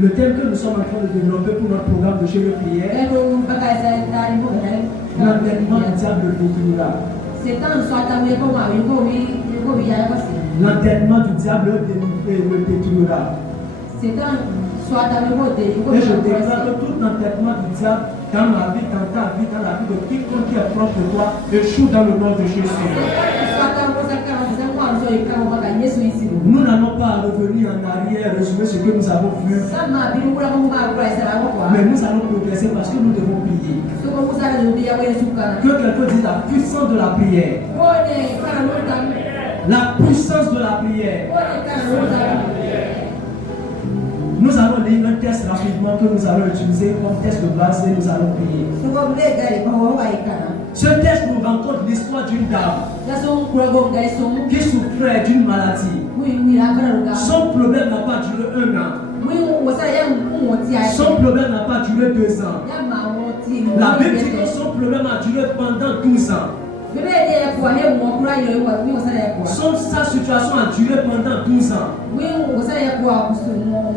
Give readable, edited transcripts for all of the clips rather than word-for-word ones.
Le thème que nous sommes en train de développer pour notre programme de chez le prière, l'enterrement du diable le détruira. L'enterrement du diable le détruira. Et je déclare que tout l'enterrement du diable dans ma vie, dans ta vie, dans la vie de quiconque qui est proche de toi, échoue dans le nom de Jésus. Nous n'allons pas revenir en arrière, résumer ce que nous avons vu. Mais nous allons progresser parce que nous devons prier. Que quelqu'un dise la puissance de la prière. La puissance de la prière. Nous allons lire un texte rapidement que nous allons utiliser comme texte de base et nous allons prier. Ce texte nous rencontre l'histoire d'une dame qui souffrait d'une maladie. Son problème n'a pas duré 1 an. Son problème n'a pas duré 2 ans. La Bible dit que son problème a duré pendant 12 ans. Sa situation a duré pendant 12 ans.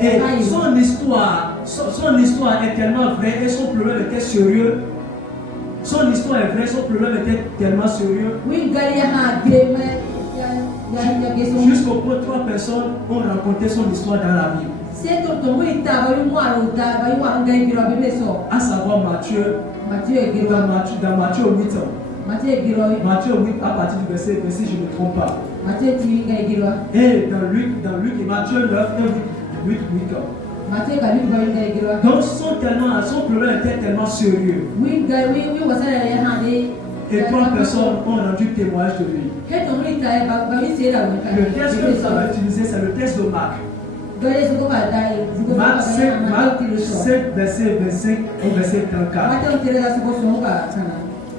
Et son histoire est tellement vraie et son problème était sérieux. Son histoire est vraie, son problème était tellement sérieux. Jusqu'au point 3 personnes ont raconté son histoire dans la Bible. À savoir Matthieu, dans Matthieu 8 ans. Matthieu 8 à partir du verset, si je ne me trompe pas. Et dans Luc et Matthieu 9 et 8 ans. Donc son problème était tellement sérieux. Et 3 personnes ont rendu témoignage de lui. Le texte que nous allons utiliser, c'est le texte de Marc. Marc 7, verset 25 au verset 34.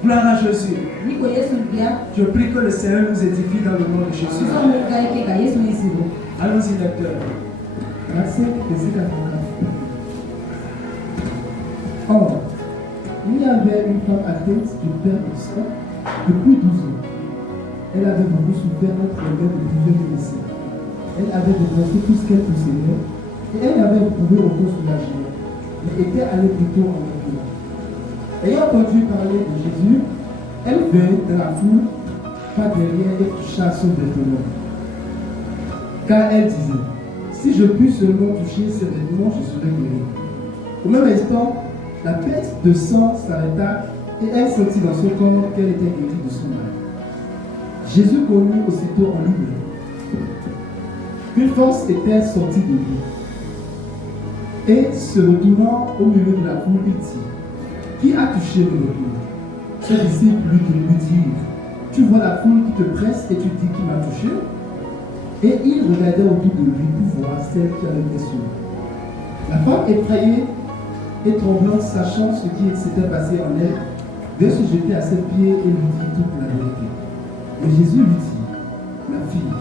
Gloire à Jésus. Je prie que le Seigneur nous édifie dans le nom de Jésus. Allons-y, lecteur. Or, il y avait une femme atteinte d'une perte de sang depuis 12 ans. Elle avait beaucoup souffert d'être enlevée de plusieurs médecins. Elle avait dépensé tout ce qu'elle possédait et elle n'avait éprouvé aucun soulagement, mais était allée plutôt en enfer. Ayant entendu parler de Jésus, elle vint dans la foule par derrière et toucha son vêtement. Car elle disait, si je puis seulement toucher ses vêtements, je serai guérie. Au même instant, la perte de sang s'arrêta et elle sentit dans son corps qu'elle était guérie de son mal. Jésus connut aussitôt en lui-même qu'une force était sortie de lui. Et se retournant au milieu de la foule, il dit, qui a touché mes vêtements? Ses disciples lui dirent, tu vois la foule qui te presse et tu dis qui m'a touché? Et il regardait autour de lui pour voir celle qui avait été sauvée. La femme effrayée et tremblante, sachant ce qui s'était passé en elle, vint se jeter à ses pieds et lui dit toute la vérité. Mais Jésus lui dit, ma fille,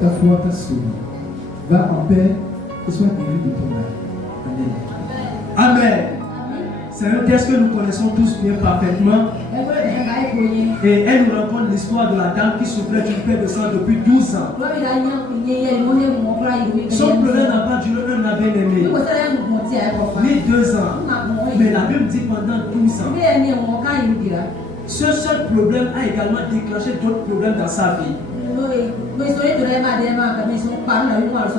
ta foi t'a sauvée. Va en paix et sois guérie de ton mal. Amen. Amen. C'est un texte que nous connaissons tous bien parfaitement. Et elle nous raconte l'histoire de la dame qui souffrait d'une perte de sang depuis 12 ans. Son problème n'a pas duré 1 an, bien aimé, ni 2 ans. Mais la Bible dit pendant 12 ans. Ce seul problème a également déclenché d'autres problèmes dans sa vie.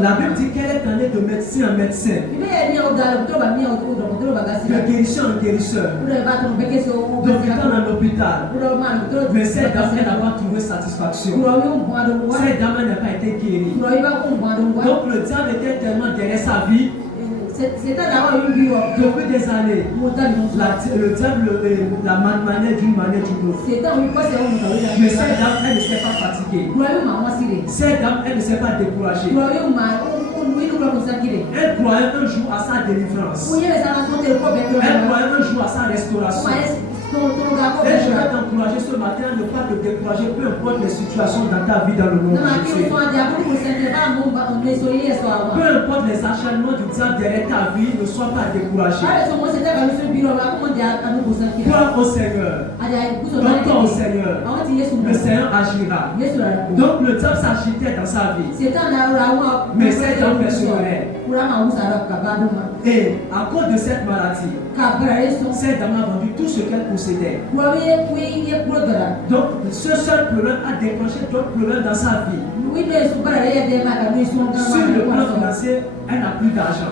La Bible dit qu'elle est allée de médecin en médecin, de guérisseur en guérisseur, d'hôpital en hôpital. Mais cette dame n'a pas trouvé satisfaction. Cette dame n'a pas été guérie. Donc le diable était tellement derrière sa vie. Depuis des années, le diable la manait d'une manière ou d'une autre. Mais cette dame, elle ne s'est pas fatiguée. Cette dame, elle ne s'est pas découragée. Elle croyait un jour à sa délivrance. Elle croyait un jour à sa restauration. Et je vais t'encourager ce matin à ne pas te décourager, peu importe les situations dans ta vie dans le monde de Jésus. Peu importe les acharnements du diable derrière ta vie, ne sois pas découragé. Crois au Seigneur. Donne-toi au Seigneur. Le Seigneur agira. Donc le diable s'agitait dans sa vie. Mais cette dame persévérait. Et à cause de cette maladie, cette dame a vendu tout ce qu'elle possédait. Donc, ce seul problème a déclenché d'autres problèmes dans sa vie. Sur le plan financier, elle n'a plus d'argent.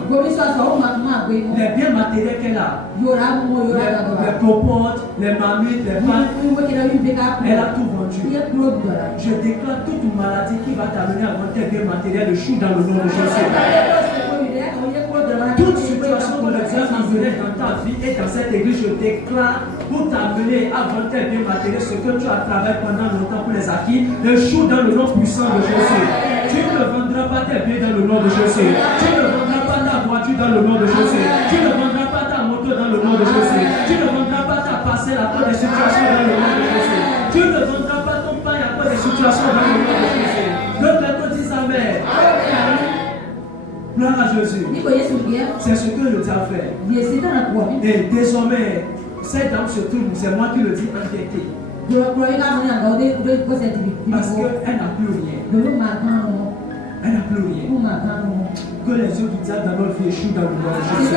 Les biens matériels qu'elle a, les copotes, les mamies, les pâtes, elle a tout vendu. Je déclare toute maladie qui va t'amener à vendre tes biens matériels le chou dans le nom de Jésus. Toute situation que le diable a amenée dans ta vie et dans cette église, je déclare pour t'amener à vendre tes biens matériels, ce que tu as travaillé pendant longtemps pour les acquis, le chou dans le nom puissant de Jésus. Tu ne vendras pas tes biens dans le nom de Jésus. Tu ne vendras pas ta voiture dans le nom de Jésus. Tu ne vendras pas ta moto dans le nom de Jésus. Tu ne vendras pas ta parcelle à cause des situations dans le nom de Jésus. Tu ne vendras pas ton pain à cause des situations dans le nom de Jésus. Donc, te dis Amen. Gloire à Jésus. C'est ce que le diable fait. Et désormais, cette dame se trouve, c'est moi qui le dis, endettée. Parce qu'elle n'a plus rien. Elle n'a plus rien. Que les yeux du diable dans notre vie échouent dans le nom de Jésus.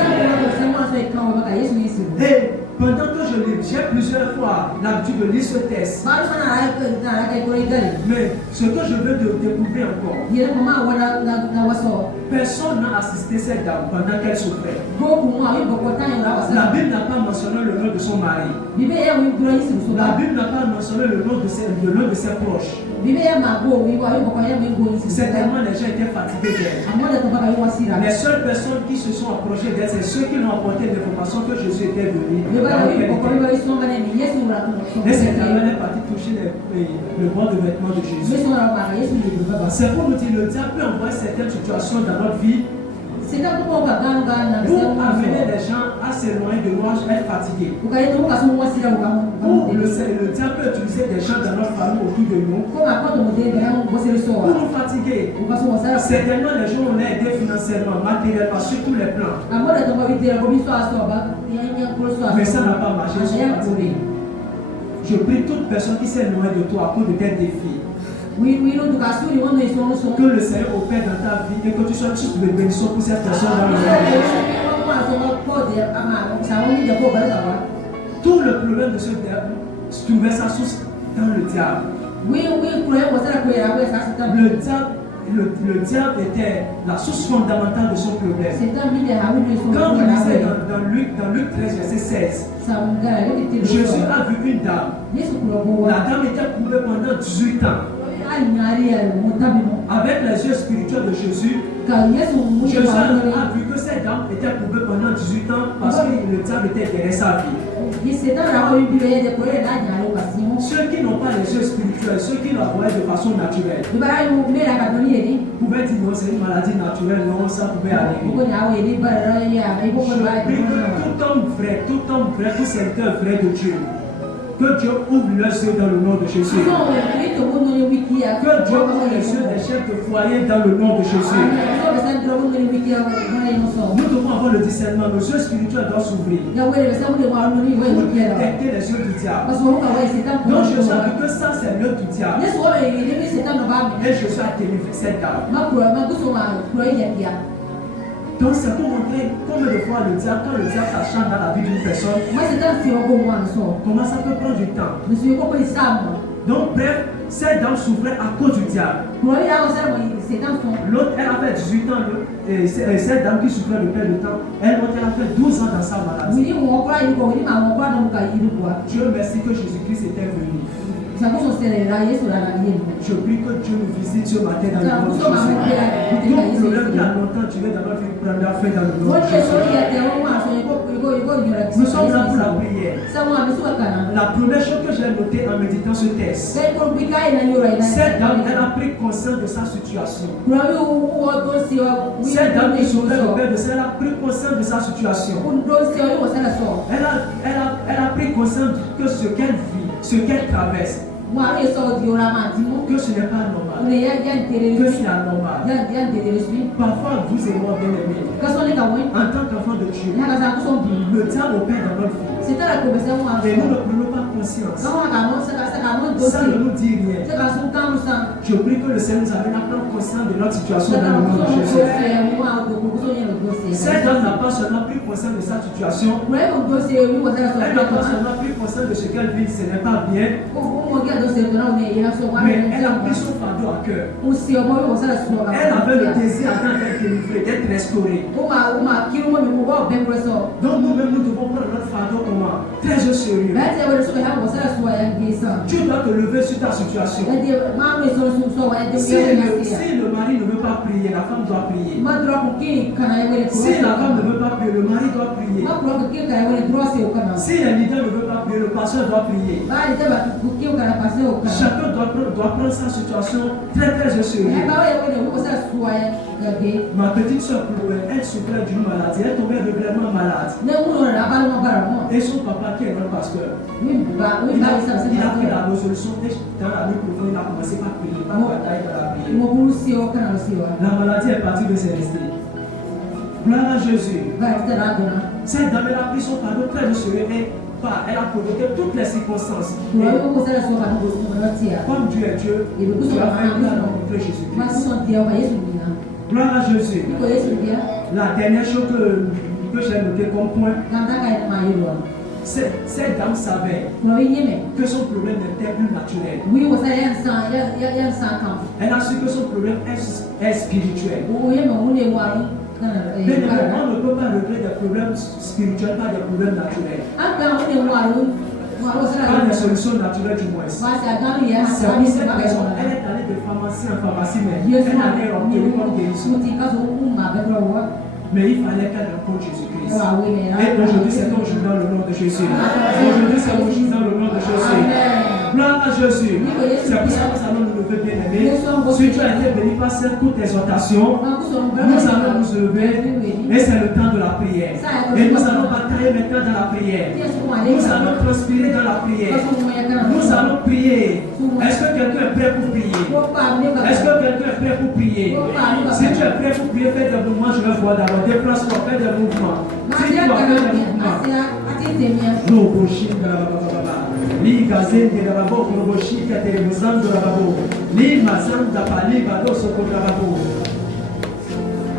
Et pendant que je lis, j'ai plusieurs fois l'habitude de lire ce texte. Mais ce que je veux découvrir encore, personne n'a assisté cette dame pendant qu'elle souffrait. La Bible n'a pas mentionné le nom de son mari. La Bible n'a pas mentionné le nom de ses proches. Certainement les gens étaient fatigués d'elle. Les seules personnes qui se sont approchées d'elle, c'est ceux qui lui ont apporté l'information que Jésus était venu. Et cette dame est partie toucher le bord de vêtements de Jésus. C'est pour nous dire le diable peut envoyer certaines situations dans notre vie pour amener les gens à s'éloigner de moi, être fatigués. Ou le diable peut utiliser des gens dans notre famille autour de nous pour nous fatiguer. Certainement les gens ont aidé financièrement, matériellement, sur tous les plans. Mais ça n'a pas marché. Je prie toute personne qui s'est éloignée de toi à cause de tes défis. Que le Seigneur opère dans ta vie et que tu sois toute de bénédiction pour cette personne dans le monde. Tout le problème de ce diable trouvait sa source dans le diable. Le diable était la source fondamentale de son problème. Quand vous lisez dans Luc 13, verset 16, Jésus a vu une dame. La dame était courue pendant 18 ans. Avec les yeux spirituels de Jésus, Jésus a vu que cette dame était courue pendant 18 ans parce que le diable était derrière sa vie. Ceux qui n'ont pas les yeux spirituels, ceux qui la voient de façon naturelle, pouvaient dire non, c'est une maladie naturelle, non, ça pouvait arriver. Je prie que tout homme vrai, tout serviteur vrai de Dieu, que Dieu ouvre leurs yeux dans le nom de Jésus. Que Dieu ouvre les yeux des chefs de foyer dans le nom de Jésus. Nous devons avoir le discernement. Nos yeux spirituels doivent s'ouvrir pour détecter les yeux du diable. Donc Jésus a vu que ça c'est l'œuvre du diable. Et Jésus a délivré cette dame. Donc c'est pour montrer combien de fois le diable, quand le diable s'acharne dans la vie d'une personne, comment ça peut prendre du temps. Donc bref, cette dame souffrait à cause du diable. L'autre, elle a fait 18 ans, et cette dame qui souffrait de perte de temps, elle a fait 12 ans dans sa maladie. Dieu merci que Jésus-Christ était venu. Je prie que Dieu nous visite ce matin dans le nom de Jésus. Tout problème qui a longtemps duré dans notre vie prendra fin dans le nom de Jésus. Nous sommes là pour la prière. La première chose que j'ai notée en méditant ce texte, cette dame, elle a pris conscience de sa situation. Cette dame qui souffrait de perte de sang, elle a pris conscience de sa situation. Elle a pris conscience que ce qu'elle vit, ce qu'elle traverse, que ce n'est pas normal, que c'est anormal. Parfois, vous et moi, bien aimés, en tant qu'enfant de Dieu, le diable opère dans notre vie. Et nous ne prenons pas conscience. Ça ne nous dit rien. Je prie que le Seigneur nous amène à prendre conscience de notre situation dans le nom de Jésus. Cette dame n'a pas seulement pris conscience de sa situation, elle n'a pas seulement pris conscience de ce qu'elle vit, ce n'est pas bien, mais elle a pris son fardeau à cœur. Elle avait le désir d'être délivrée, d'être restaurée. Donc nous-mêmes, nous devons prendre notre fardeau comment? Très au sérieux. Tu dois te lever sur ta situation. Si le mari ne veut pas prier, la femme doit prier. Si la femme ne veut pas prier, le mari doit prier. Si le leader ne veut pas prier, le pasteur doit prier. Chacun doit prendre sa situation très très au sérieux. Ma petite soeur, elle souffrait d'une maladie, elle tombait régulièrement malade. Et son papa qui est notre pasteur, il a pris la résolution dans la nuit profonde, il a commencé par prier, par bataille dans la prière. La maladie est partie de ses restés. Gloire à Jésus. Cette dame, elle a pris son fardeau très au sérieux et elle a provoqué toutes les circonstances. Comme Dieu est Dieu, Dieu a rencontré Jésus-Christ. Gloire à Jésus. La dernière chose que j'ai notée comme point, cette dame savait que son problème n'était plus naturel. Elle a su que son problème est spirituel. Mais on ne peut pas régler des problèmes spirituels par des problèmes naturels. Pas des solutions naturelles du moins. C'est pour cette raison elle est allée de pharmacie en pharmacie, mais elle allait obtenir comme guérison. Mais il fallait qu'elle rencontre Jésus-Christ. Et aujourd'hui, c'est ton jour dans le nom de Jésus. Aujourd'hui, c'est mon jour dans le nom de Jésus. Gloire à Jésus. C'est pour ça que nous allons nous lever, bien-aimés. Si tu as été béni par cette courte exhortation, nous allons nous lever et c'est le temps de la prière. Et nous allons batailler maintenant dans la prière. Nous allons transpirer dans la prière. Nous allons prier. Est-ce que quelqu'un est prêt pour prier? Est-ce que quelqu'un est prêt pour prier? Si tu es prêt pour prier, fais des mouvements, je vais voir d'abord. Déplace-toi, fais des mouvements. Si tu dois faire des mouvements.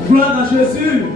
Gloire à Jésus.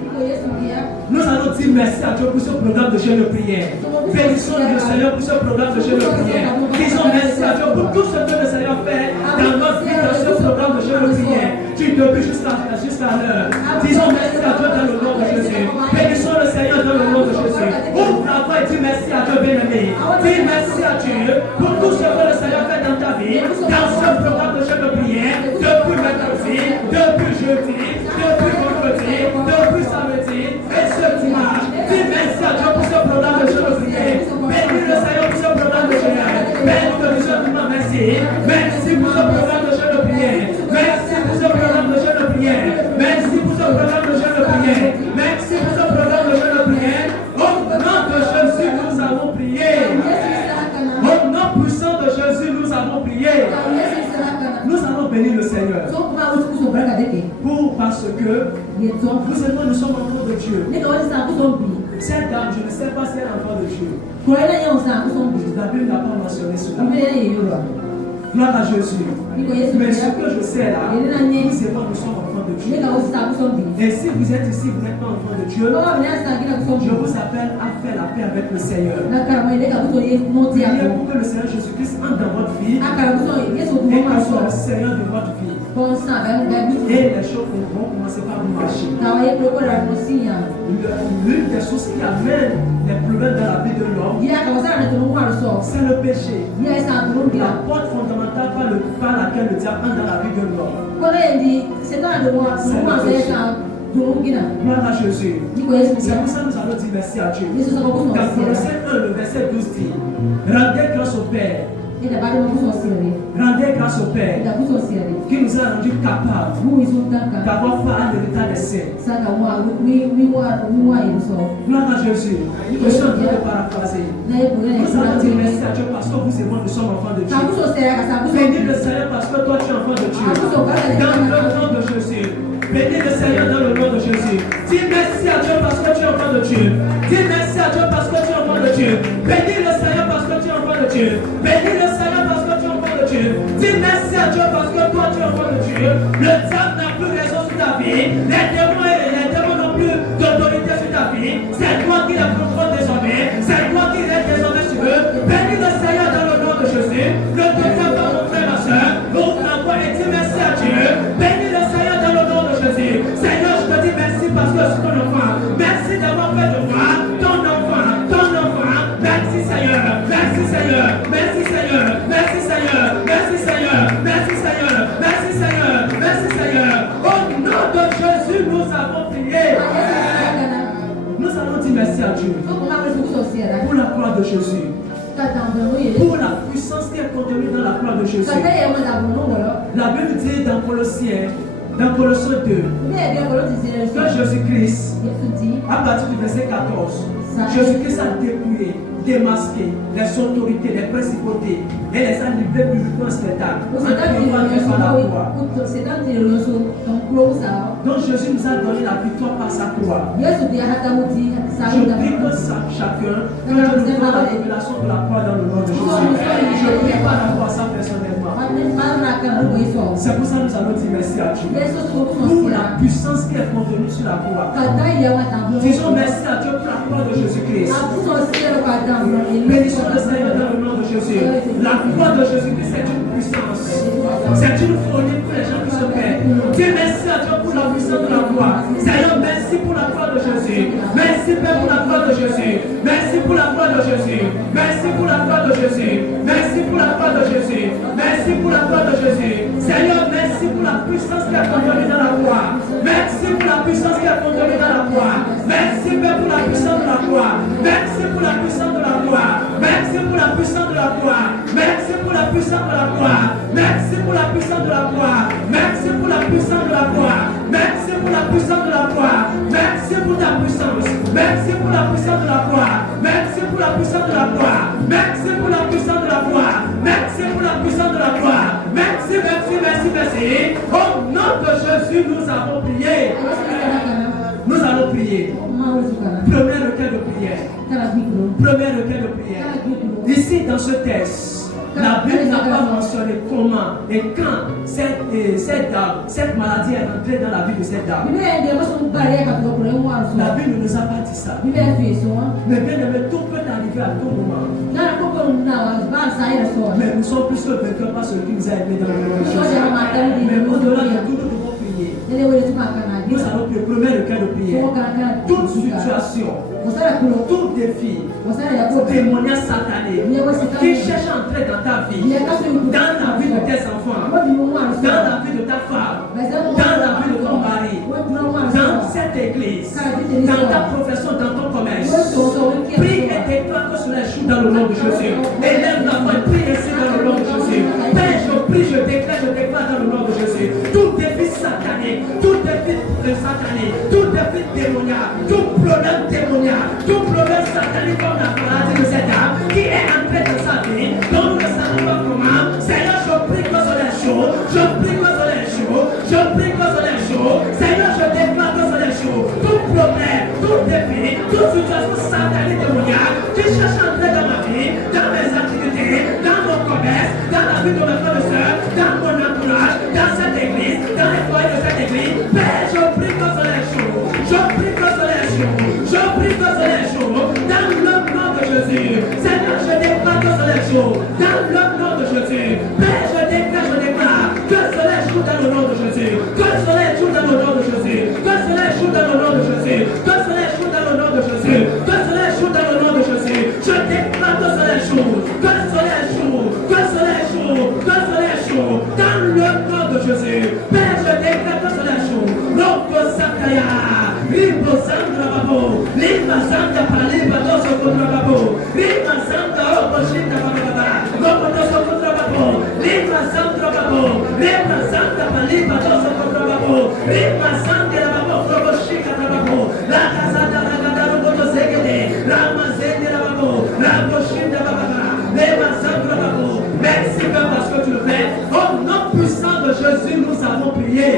Nous allons dire merci à Dieu pour ce programme de jeûne de prière. Bénissons le Seigneur pour ce programme de jeûne de prière. Disons merci à Dieu pour tout ce que le Seigneur fait dans notre vie, dans ce programme de jeûne de prière. Tu depuis jusqu'à l'heure. Disons merci à Dieu dans le nom de Jésus. Bénissons le Seigneur dans le nom de Jésus. Ouvre la voix et dis merci à Dieu, bien-aimé. Dis merci à Dieu pour tout ce que le Seigneur fait dans ta vie, dans ce programme de jeûne de prière, depuis mercredi, depuis jeudi, depuis vendredi, depuis samedi et ce dimanche. Dis merci à Dieu pour ce programme de jeûne de prière. Bénis le Seigneur pour ce programme de jeûne. Bénis le Seigneur, merci. Merci pour ce programme de jeûne de prière. Merci pour ce programme de jeûne de prière. Merci pour ce programme de jeûne de prière. Merci pour ce programme de jeûne de prière. Au nom de Jésus, nous avons prié. Au nom puissant de Jésus, nous avons prié. Nous allons bénir le Seigneur. Parce que nous sommes enfants de Dieu. Cette dame, je ne sais pas si elle est enfant de Dieu. La Bible n'a pas mentionné cela. Gloire à Jésus. Mais ce que je sais là, nous sommes enfants de Dieu. Et si vous êtes ici, vous n'êtes pas enfant de Dieu, je vous appelle à faire la paix avec le Seigneur. Priez pour que le Seigneur Jésus-Christ entre dans votre vie et qu'il soit le Seigneur de votre vie. Et les choses vont commencer par vous marcher. L'une des choses qui amène les problèmes dans la vie de l'homme, c'est le péché. La porte fondamentale par laquelle le diable entre dans la vie de l'homme. Gloire à Jésus. C'est pour ça que nous allons dire merci à Dieu. Dans Colossiens 1, le verset 12 dit: rendez grâce au Père. Rendez grâce au Père qui nous a rendus capables d'avoir foi à l'héritage des saints. Gloire à Jésus. Je suis en train de paraphraser. Nous allons dire merci à Dieu parce que vous et moi, nous sommes enfants de Dieu. Bénis le Seigneur parce que toi tu es enfant de Dieu. Dans le nom de Jésus. Bénis le Seigneur dans le nom de Jésus. Dis merci à Dieu parce que tu es enfant de Dieu. Dis merci à Dieu parce que tu es enfant de Dieu. Bénis le Seigneur parce que tu es enfant de Dieu. Bénis le Seigneur parce que tu es enfant de Dieu. Dis merci à Dieu parce que toi tu es enfant de Dieu, le diable n'a plus raison sur ta vie, les démons n'ont plus d'autorité sur ta vie, c'est toi qui la contrôle désormais, c'est toi qui règne désormais sur eux. Bénis le Seigneur dans le nom de Jésus, le docteur va mon frère, ma soeur, ouvre la voix et dis merci à Dieu, bénis le Seigneur dans le nom de Jésus. Seigneur, je te dis merci parce que c'est ton enfant, merci d'avoir fait de moi ton enfant, merci Seigneur, merci Seigneur, merci Seigneur, merci Seigneur, merci Seigneur, merci Seigneur, merci Seigneur, merci Seigneur. Au nom de Jésus, nous avons prié. Nous allons dire merci à Dieu pour la croix de Jésus, pour la puissance qui est contenue dans la croix de Jésus. La Bible dit dans Colossiens 2 que Jésus-Christ, à partir du verset 14, Jésus-Christ a dépouillé, démasqué les autorités, les principautés et les a livrés publiquement en spectacle. Donc Jésus nous a donné la victoire par sa croix. Je prie que chacun, quand je nous donne la révélation de la croix dans le nom de Jésus, je prie par rapport à ça personnellement. C'est pour ça que nous allons dire merci à Dieu pour la puissance qui est contenue sur la croix. Disons merci à Dieu pour la croix de Jésus-Christ. Bénissons le Seigneur dans le nom de Jésus. La croix de Jésus-Christ, c'est une puissance. C'est une folie pour les gens qui se perdent. Dieu, merci à Dieu pour la puissance de la croix. Seigneur, merci pour la croix de Jésus. Merci Père pour la croix de Jésus. Merci pour la croix de Jésus. Merci pour la croix de Jésus. Merci pour la croix de Jésus. Merci pour la croix de Jésus. Seigneur, merci pour la puissance qui est contenue dans la croix. Merci pour la puissance qui est contenue dans la croix. Merci Père pour la puissance de la croix. Merci pour la puissance de la croix. Merci pour la puissance de la croix. Merci pour la puissance de la croix. Merci pour la puissance de la croix. Merci pour la puissance de la croix. Merci pour la puissance de la croix. Merci pour ta puissance. Merci pour la puissance de la croix. Merci pour la puissance de la croix. Merci pour la puissance de la croix. Merci pour la puissance de la croix. Merci, merci, merci, merci. Au nom de Jésus, nous avons prié. Nous allons prier. Premier requête de prière. Premier requête de prière. Ici, dans ce texte, la Bible n'a pas mentionné comment et quand cette maladie est entrée dans la vie de cette dame. La Bible ne nous a pas dit ça. Mais bien aimé, tout peut arriver à tout moment. Mais nous sommes plus que vainqueurs par celui qui nous a aimés dans le monde de Jésus. Mais au-delà de tout, nous devons prier. Nous allons prier. Premier requête de prière. Toute situation, tout défi, démoniaque satané qui cherche à entrer dans ta vie, dans la vie de tes enfants, dans la vie de ta femme, dans la vie de ton mari, dans cette église, dans ta profession, dans ton commerce. Prie et déclare que cela échoue dans le nom de Jésus. Élève la voix, prie ici dans le nom de Jésus. Père, je prie, je déclare dans le nom de Jésus. Tout défi satané, tout défi satané, tout défi démoniaque, tout problème démoniaque, tout problème satanique comme la maladie de cette âme qui est entrée dans sa vie, dont nous ne savons pas comment. Seigneur, je prie que cela échoue, je prie que cela échoue, je prie que cela échoue. Seigneur, je déclare que cela échoue. Tout problème, tout défi, toute situation satanique démoniaque qui cherche à entrer dans ma vie, dans mes activités, dans mon commerce, dans la vie de mes frères et sœurs, dans mon entourage, dans cette église, dans les foyers de cette église. Père, je prie que cela échoue, je prie que cela échoue, je prie que cela échoue, dans le nom de Jésus. Seigneur, je déclare que cela échoue, dans le nom de Jésus. Père, je déclare que cela échoue dans le nom de Jésus, que cela échoue dans le nom de Jésus, que cela échoue dans le nom de Jésus, que cela échoue dans le nom de Jésus, que cela échoue dans le nom de Jésus. Je déclare que cela échoue, que cela échoue, que cela échoue, que cela échoue, dans le nom de Jésus. Père, je déclare que cela échoue. Roko Sakaya, Ribo Sandra Babo, Lima Santa Paliba Doso Contra Babo, Lima Santa Oposhinda Baba, Roko Doso Contra Babo, Lima Sandra Babo, Lima Santa Paliba Doso Contra Babo, Lima Sandra Babo, Roko Shika Babo, La Casada Ragada Robo Segede, Rama Zendra Babo, Rabo Shinda Baba, Lima Sandra Babo. Merci parce que tu le fais. Au nom puissant de Jésus, nous avons prié.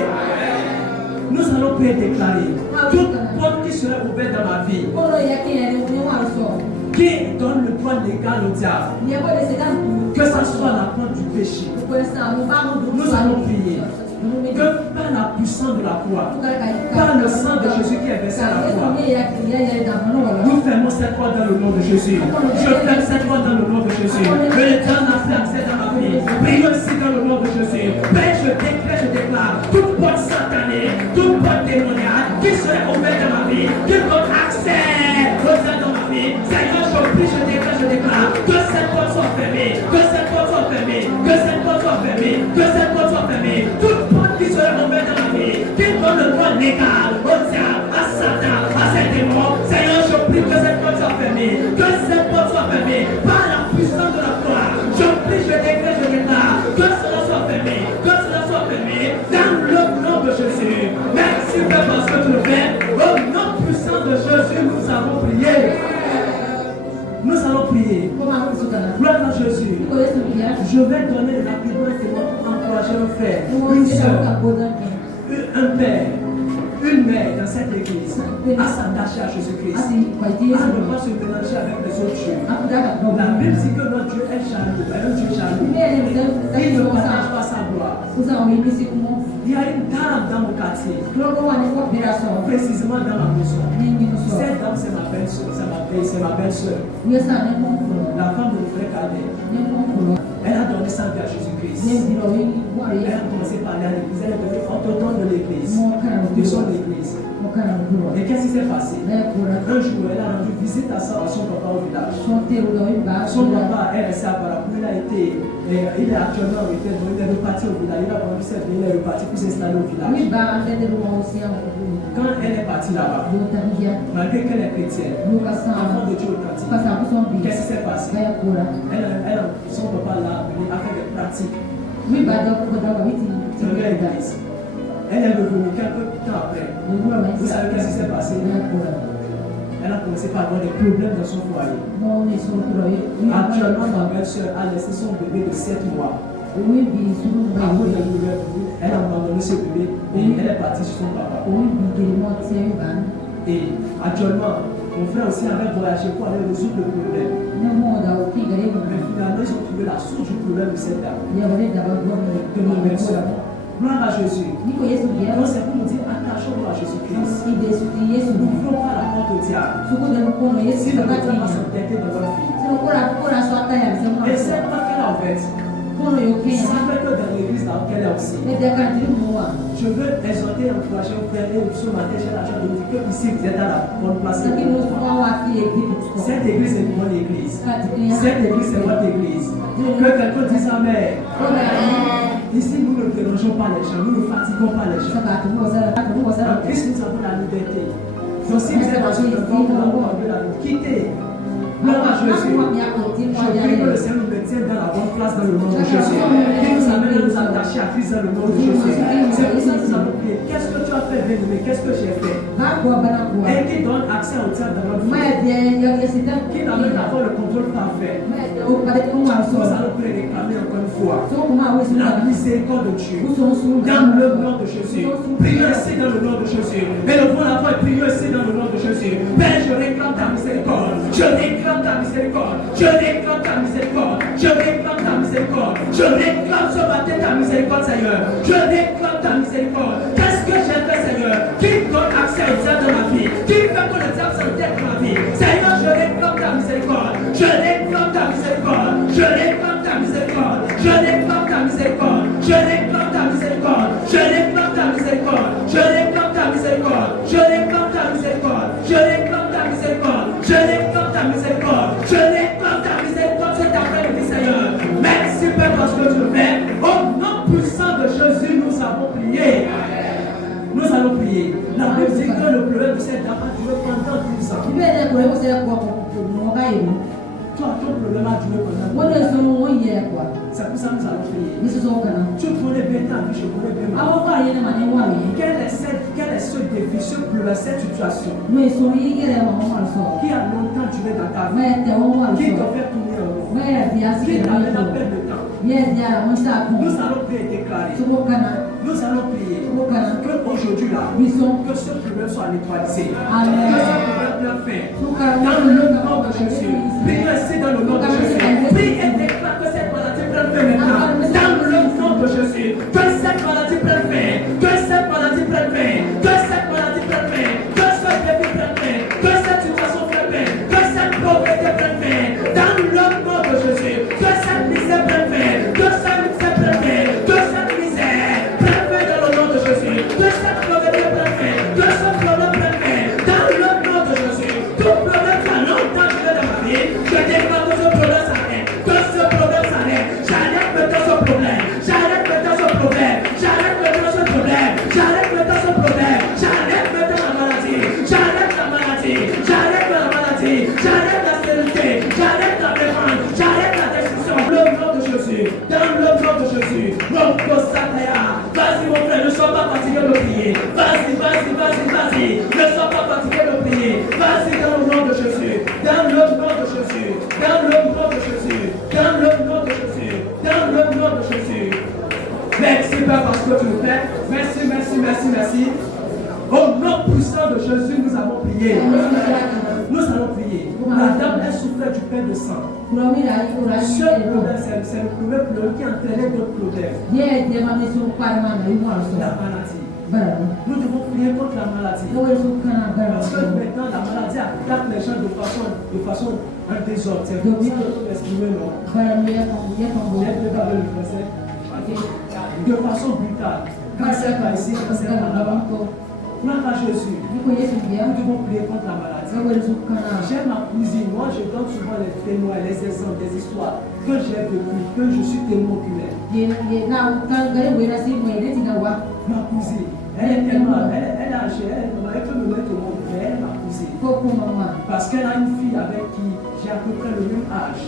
Nous allons prier déclarer toute porte qui serait ouverte dans ma vie. qui donne le droit légal au diable. Que ça soit la porte du péché. Nous allons prier. Que par la puissance de la croix, par le sang de Jésus qui est versé à la croix, nous fermons cette porte dans le nom de Jésus. Je ferme cette porte dans le nom de Jésus. Que l'Éternel a fait accès dans ma vie. Prie aussi dans le nom de Jésus. Père, je déclare, toute porte satanée, toute porte démoniaque qui serait ouverte dans ma vie, qui donne accès au diable dans ma vie. Seigneur, je prie, je déclare que cette porte soit fermée, que cette porte soit fermée, que cette porte soit fermée, que cette porte soit fermée. Toute porte qui serait ouverte dans ma vie, qui donne le droit légal au diable, à Satan, à ces démons. Seigneur, je prie que cette porte soit fermée, que cette porte soit fermée par la puissance de la croix. Je prie, je déclare que cela soit fermé, que cela soit fermé dans le nom de Jésus. Merci Père parce que tu le fais. Au nom puissant de Jésus, nous avons prié. Nous allons prier. Gloire à Jésus. Je vais donner rapidement un témoin pour encourager un frère, une soeur, un père, une mère dans cette église à s'attacher à Jésus-Christ, à ne pas se mélanger avec les autres dieux. La Bible dit que notre Dieu est jaloux, un Dieu jaloux. Il ne partage pas sa gloire. Il y a une dame dans mon quartier, précisément dans ma maison. Cette dame, c'est ma belle-soeur, c'est ma belle-soeur. La femme de mon frère Cadet. Elle a donné sa vie à Jésus-Christ. Elle a commencé par aller à l'église. Elle est devenue orthodoxe de l'église, de son église. Et qu'est-ce qui s'est passé? Un jour, elle a rendu visite à son papa au village. Son papa est resté à Barapou. Il est actuellement en retraite, donc il est reparti au village. Il a vendu cette vie, il est reparti pour s'installer au village. Quand elle est partie là-bas, malgré qu'elle est chrétienne, enfant de Dieu authentique, qu'est-ce qui s'est passé? Son papa l'a amené à faire des pratiques. Elle est revenue quelques temps après. Vous savez qu'est-ce qui s'est passé? Elle a commencé par avoir des problèmes dans son foyer. Actuellement, ma belle-soeur a laissé son bébé de 7 mois. Elle a abandonné ce bébé et elle est partie sur son papa. Et actuellement, mon frère aussi avait voyagé pour aller résoudre le problème. Mais finalement, ils ont trouvé la source du problème de cette dame. De ma belle-soeur. Gloire à Jésus. Donc c'est pour nous dire, attachons-nous à Jésus-Christ. Nous n'ouvrons pas la porte au diable. Si le diable va s'entêter dans votre vie. Et cette porte qu'elle a ouverte, ça fait que dans l'église dans laquelle elle est aussi. Je veux exhorter, encourager un frère et ce matin j'ai l'argent de vous dire que ici vous êtes à la bonne place. Cette église est une bonne église. Cette église c'est votre église. Que quelqu'un dise Amen. Ici nous ne dérangeons pas les gens, nous ne fatiguons pas les gens. En Christ nous avons la liberté. Donc si vous êtes dans une forme, vous avez la liberté. Quittez. Gloire à Jésus. Je prie que le Seigneur nous maintienne dans la bonne place dans le nom de Jésus. Qu'il nous amène à nous attacher à Christ dans le nom de Jésus. C'est pour ça que nous allons prier. Qu'est-ce que tu as fait, bien-aimé? Qu'est-ce que j'ai fait? Et qui donne accès au diable dans notre vie. Qui n'amène à avoir le contrôle parfait. Nous allons réclamer encore une fois la miséricorde de Dieu dans le nom de Jésus. Prions ici dans le nom de Jésus. Élevons la voix et prions ici dans le nom de Jésus. Père, je réclame ta miséricorde. Je réclame ta miséricorde. Je réclame ta miséricorde. Je réclame ta miséricorde. Je réclame ce matin ta miséricorde, Seigneur. Je réclame ta miséricorde. Qu'est-ce que j'ai fait, Seigneur? Qui donne accès au diable dans ma vie? Qui fait que le diable s'entête dans ma vie? Seigneur, je réclame ta miséricorde. Je réclame ta miséricorde. Je réclame ta miséricorde. Je réclame ta miséricorde. Je réclame ta miséricorde. Je réclame ta miséricorde. Je réclame ta miséricorde. Je réclame ta miséricorde. Je réclame ta miséricorde. Je réclame ta miséricorde. Je réclame ta miséricorde cet après-midi, Seigneur. Merci Père parce que tu le fais. Au nom puissant de Jésus, nous avons prié. Nous allons prier. La Bible dit que le problème de cette dame a duré pendant 10 ans. Toi, ton problème a duré pendant 10 ans. C'est pour ça que nous allons prier. Tu connais bien ta vie, je connais bien ma vie. Quel est ce défi, ce problème, cette situation qui a longtemps duré dans ta vie, qui te fait tourner en rond, qui t'amène à perdre de temps? Nous allons prier et déclarer. Nous allons prier qu'aujourd'hui là, que ce problème soit neutralisé. Que ce problème prenne fin. Dans le nom de Jésus. Priez ici dans le nom de Jésus. Priez et déclare que cette maladie prenne fin maintenant. Dans le nom de Jésus. Que cette maladie prenne fin. Que cette maladie prenne fin. Que cette maladie prenne fin. Que ce défi prenne fin. Que cette situation prenne fin. Que cette pauvreté prenne fin. Dans le nom de Jésus. Que cette misère prenne fin. Que cette misère prenne fin. Que cette misère prenne fin dans le nom de Jésus. Que cette pauvreté prenne fin. Que ce problème prenne fin. Dans le nom de Jésus. Tout problème qui a longtemps duré dans ma vie, je déclare que ce problème s'arrête. Que ce problème s'arrête. J'arrête maintenant ce problème. J'arrête maintenant ce problème. J'arrête maintenant ce problème. J'arrête maintenant ce problème. J'arrête maintenant la maladie. J'arrête la maladie. J'arrête la maladie. J'arrête la stérilité. J'arrête la défense. J'arrête la destruction. Dans le nom de Jésus. Dans le nom de Jésus. Vas-y mon frère, ne sois pas fatigué de prier. Vas-y, vas-y, vas-y, vas-y. Ne sois pas fatigué de prier. Vas-y dans le nom de Jésus. Dans le nom de Jésus. Dans le nom de Jésus. Dans le nom de Jésus. Dans le nom de Jésus. Merci Père parce que tu le fais. Merci, merci, merci, merci. Au nom puissant de Jésus, nous avons prié. Nous allons prier. La dame, elle souffrait du pain de sang. Ce problème, c'est le problème qui entraînait d'autres problèmes. La maladie. Nous devons prier contre la maladie. Parce que maintenant, la maladie attaque les gens de façon un désordre. C'est comme ça que je peux exprimer, non? J'ai préparé le français. De façon brutale. Cancer par ici, cancer par là-bas. Gloire à Jésus. Nous devons prier contre la maladie. J'aime ma cousine. Moi, je donne souvent les témoins, les exemples, des histoires que j'ai vécues, que je suis témoin oculaire. Ma cousine, elle est tellement, elle a âgé, elle peut me mettre au monde, mais elle est ma cousine. Parce qu'elle a une fille avec qui j'ai à peu près le même âge.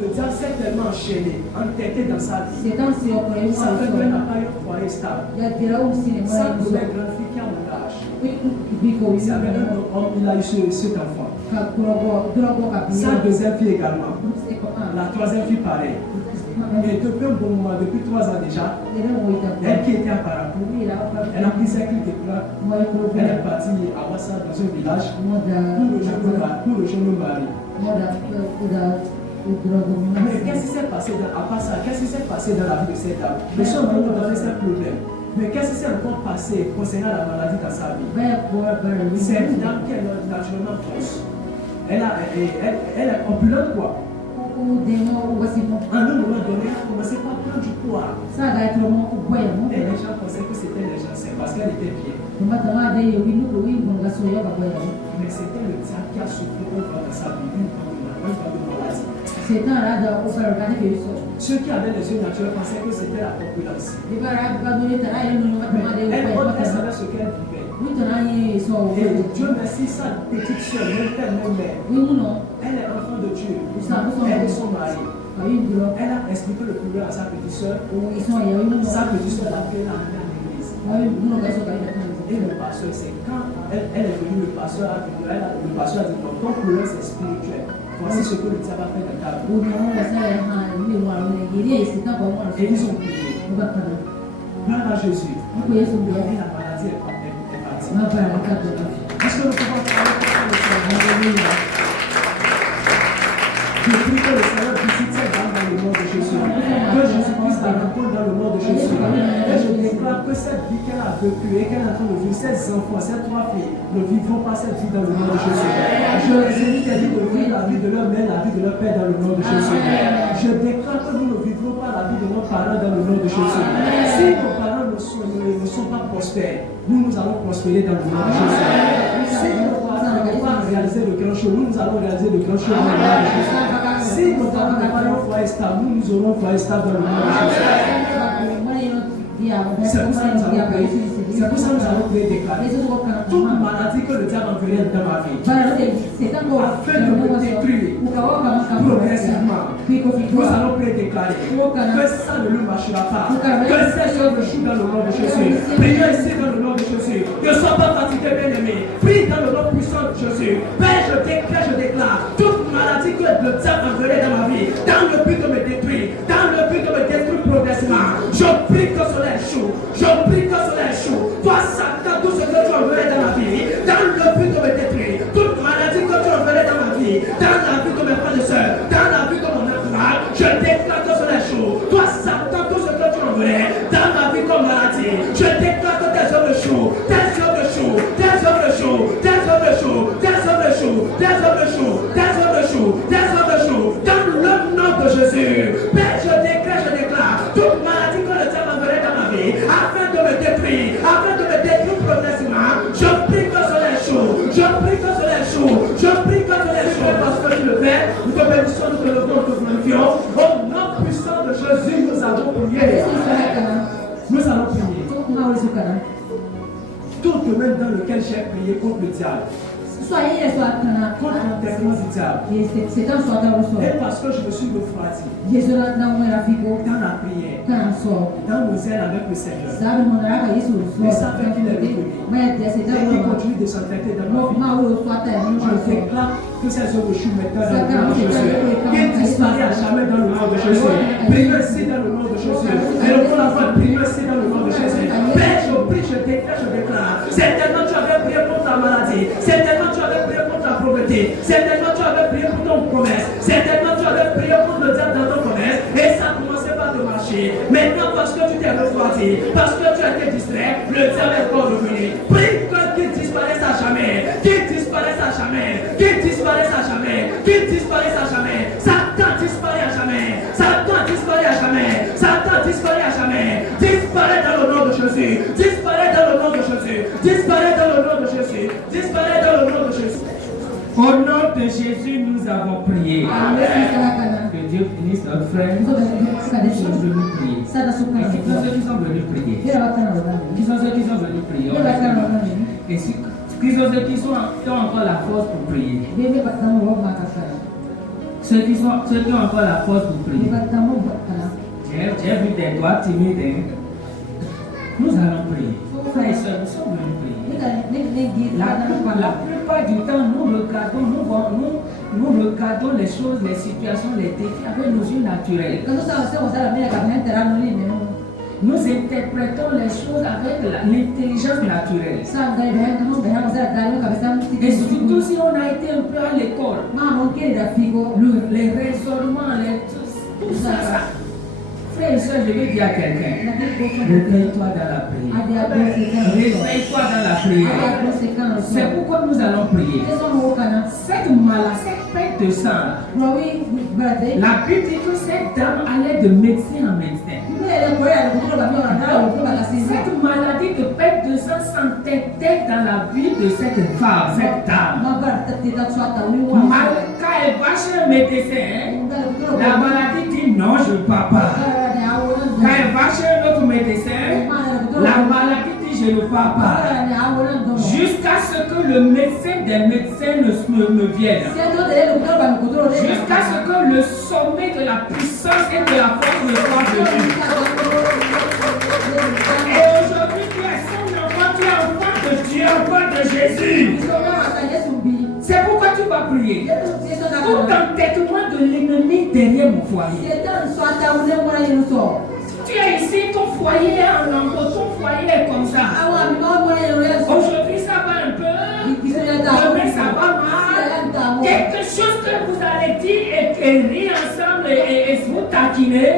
Le diable s'est tellement enchaîné, entêté dans sa vie. Sa femme n'a pas eu un foyer stable. Sa première grande fille qui a mon âge. Il s'avère un homme, il a eu cet enfant. Sa deuxième fille également. La troisième fille pareil. Mais depuis un bon moment, depuis 3 ans déjà, elle qui était à Parakou, elle a pris sa clé de plaque. Elle est partie à Wassa dans un village pour rejoindre le mari. Mais qu'est-ce qui s'est passé à part ça? Qu'est-ce qui s'est passé dans la vie de cette dame? Les gens vont nous donner ces problèmes. Mais qu'est-ce qui s'est encore passé concernant la maladie dans sa vie? C'est une dame qui est naturellement grosse. Elle est opulente quoi. À un moment donné, elle a commencé par prendre du poids. Et les gens pensaient que c'était les gens, c'est parce qu'elle était bien. Mais c'était le diable qui a soufflé dans sa vie, une grande maladie. Ceux qui avaient les yeux naturels pensaient que c'était la population. Elle savait ce qu'elle vivait. Et Dieu merci, sa petite soeur, même mère, elle est enfant de Dieu. Elle est son mari. Elle a expliqué le problème à sa petite soeur. Sa petite soeur l'a fait à l'église. Et le pasteur, c'est quand elle est venue, le pasteur a dit, ton problème c'est spirituel. Voici ce que le diable a fait dans ta vie. Et ils ont prié. Gloire à Jésus. Et la maladie est partie. Est-ce que nous pouvons parler de ça? Je prie que le Seigneur visite cette dame dans le nom de Jésus. Que Jésus-Christ la rencontre dans le nom de Jésus. Et je déclare que cette vie qu'elle a vécue et qu'elle est en train de vivre, ses enfants, ses 3 filles, ne vivront pas cette vie dans le nom de Jésus. Je les invite à dire de vivre la vie de leur mère, la vie de leur père dans le nom de Jésus. Je déclare que nous ne vivrons pas la vie de nos parents dans le nom de Jésus. Si nos parents ne sont pas prospères, nous allons prospérer dans le nom de Jésus. Si nos parents ne vont pas réaliser de grandes choses, nous allons réaliser de grandes choses dans le nom de Jésus. Si nos parents n'ont pas un foyer stable, nous aurons un foyer stable dans le nom de Jésus. C'est pour ça que nous allons prier. C'est pour ça que nous allons prier déclarer. Toute maladie que le diable enverrait dans ma vie, afin de me détruire progressivement, nous allons prier déclarer que ça ne lui marchera pas. Que ces œuvres échouent dans le nom de Jésus. Priez ici dans le nom de Jésus. Ne sois pas fatigué, bien-aimé. Prie dans le nom puissant de Jésus. Père, je déclare toute maladie que que le diable enverrait dans ma vie, dans le but de me détruire, dans le but de me détruire progressivement, je prie que cela échoue. Je prie que cela échoue. Toi, Satan, tout ce que tu enverrais dans ma vie, dans le but de me détruire, toute maladie que tu enverrais dans ma vie, dans la vie de mes frères et sœurs, dans la vie de mon entourage, je déclare que cela échoue. Toi, Satan, tout ce que tu enverrais dans ma vie comme maladie, je déclare que tes œuvres échouent, tes œuvres échouent, tes œuvres échouent, tes œuvres échouent, tes œuvres échouent, tes œuvres échouent, tes œuvres échouent, tes œuvres échouent, dans le nom de Jésus. Père, je déclare, toute maladie que le diable enverrait dans ma vie, afin de me détruire progressivement, je prie que cela échoue, je prie que cela échoue, je prie que cela échoue, parce que tu le fais, nous te bénissons, nous te levons, nous te glorifions. Au nom puissant de Jésus, nous allons prier. Nous allons prier. Tout domaine dans lequel j'ai prié contre le diable, contre l'enterrement du diable, et parce que je me suis refroidi dans la prière, dans nos ailes avec le Seigneur, et ça fait qu'il est reconnu, et qu'il continue de s'entêter dans ma vie, je déclare que ces œuvres échouent maintenant dans le nom de Jésus, qu'il disparaît à jamais dans le nom de Jésus. Prions ici dans le nom de Jésus, et le pour la foi, prions ici dans le nom de Jésus. Père, je prie, je déclare, certainement tu avais prié pour ta maladie, certainement tu avais prié pour ta pauvreté, certainement tu avais prié pour ton commerce, certainement tu avais prié pour le diable dans ton commerce, et ça commençait pas de marcher. Maintenant, parce que tu t'es refroidi, parce que tu as été distrait, le diable est encore revenu. Prie qu'il disparaisse à jamais, qu'il disparaisse à jamais, qu'il disparaisse à jamais, qu'il disparaisse à jamais. Satan disparaît à jamais, Satan disparaît à jamais, Satan disparaît à jamais. Disparaît dans le nom de Jésus, disparaît dans le nom de Jésus, disparaît dans le nom de Jésus, disparaît dans le nom de Jésus. Au nom de Jésus, nous avons prié. Amen. Que Dieu bénisse notre frère. Qui sont venus prier. Qui sont ceux qui sont venus prier. Qui sont ceux qui sont venus prier. Et qui sont ceux qui ont encore la force pour prier. Ceux qui ont encore la force pour prier. J'ai vu des doigts timides. Nous allons prier. Frères et sœurs, nous sommes venus prier. La plupart du temps, nous regardons les choses, les situations, les défis avec nos yeux naturels. Nous interprétons les choses avec l'intelligence naturelle. Et surtout si on a été un peu à l'école, les raisonnements, tout ça. Frère et soeur, je vais dire à quelqu'un, réveille-toi dans la prière. Réveille-toi dans la prière. C'est pourquoi nous allons prier. Cette maladie, cette perte de sang, la Bible dit que cette dame allait de médecin en médecin. Cette maladie de perte de sang s'entêtait dans la vie de cette femme, cette dame. Quand elle va chez un médecin, la maladie dit non, je ne pars pas. Quand elle va chez un autre médecin, la maladie dit je ne pars pas. Jusqu'à ce que le médecin des médecins me vienne. Jusqu'à ce que le sommet de la puissance et de la force ne soit venu. Et aujourd'hui, tu es son enfant, tu es enfant de Dieu, enfant de Jésus. C'est pourquoi tu vas prier. Tout entêtement de l'ennemi derrière mon foyer. Tu es ici, ton foyer est en lambeau, ton foyer est comme ça. Aujourd'hui, ça va un peu. Demain, ça va mal. Quelque chose que vous allez dire et rire ensemble et vous taquiner.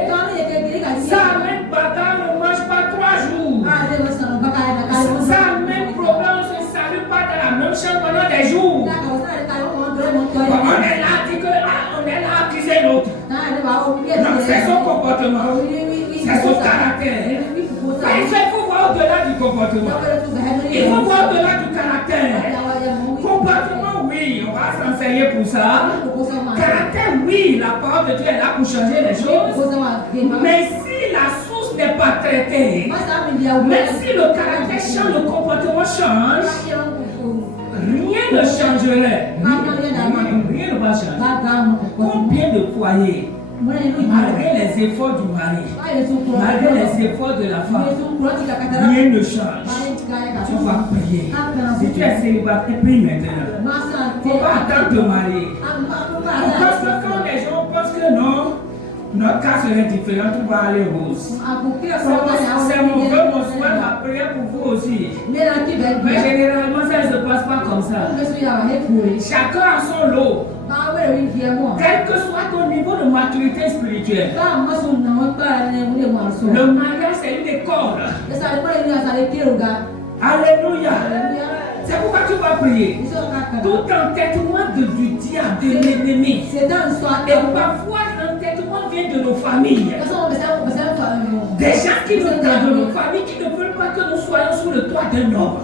Ça amène bagarre, ne mange pas 3 jours. Ça amène problème, on ne se salue pas dans la même chambre pendant des jours. On est là, dit que on est là à accuser l'autre. Non, c'est son comportement. C'est son caractère. Il faut voir au-delà du comportement. Il faut voir au-delà du caractère. Comportement, oui, on va s'enseigner pour ça. Caractère, oui, la parole de Dieu est là pour changer les choses. Mais si la source n'est pas traitée, même si le caractère change, le comportement change, rien ne changerait. Rien ne va changer. Combien de foyers, malgré les efforts du mari, malgré les efforts de la femme, rien ne change. Tu vas prier. Si tu es célibataire, prie maintenant. Il faut pas attendre de marier. Parce que quand les gens pensent que non, notre cas serait différent, tout va aller rose. C'est mon vœu, mon souhait, ma prière pour vous aussi. Mais généralement, ça ne se passe pas comme ça. Chacun a son lot. Quel que soit ton niveau de maturité spirituelle, le mariage c'est une école. Alléluia. C'est pourquoi tu vas prier. Tout entêtement du diable, de l'ennemi. Et parfois l'entêtement vient de nos familles. Des gens qui nous dans nos familles qui ne veulent pas que nous soyons sous le toit d'un homme.